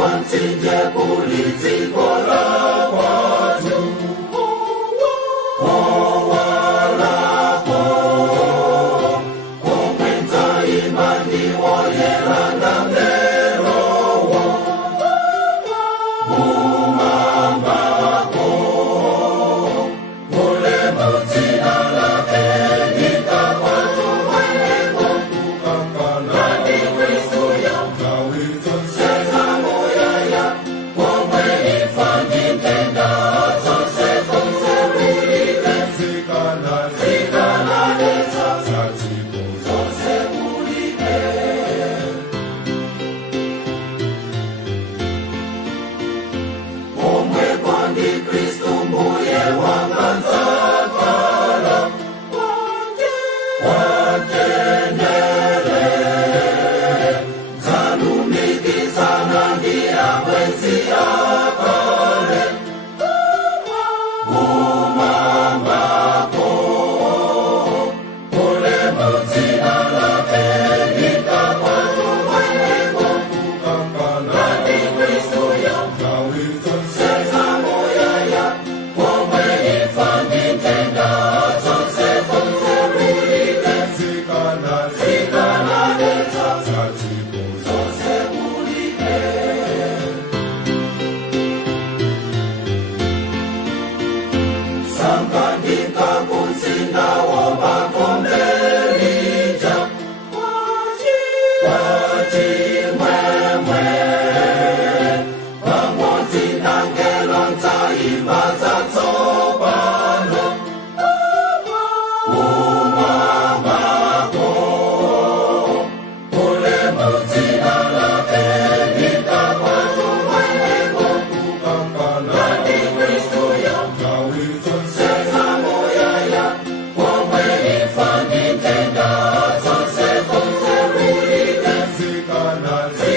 kwa msinje kuliziko la watu kumwenza imani woyelanga mberowo umambako ule muzina la elika watu weneko kukakala ni Kristo ya mkawito seza moyaya komwe ifanyike ndazo seko mzerulike zikanale sasa ziku zose mulike komwe kwandi Kristo mbuye wanganzakala wakenele zanumikizana ngira kwenzi akale umambako ule muzina la elika watu weneko kukakala ni Kristo ya mkawito seza moyaya komwe ifanyike ndazo seko mzerulike zikanale sasa ziku zose mulike Sankandika kunsinda wobakondelija wachimwemwe pamodzi nangelo nzaimba zatsopano umambako ule muzina la elika watu weneko kukakala ni Kristo ya mkawito seza moyaya komwe ifanyike ndazo seko mzerulike zikanale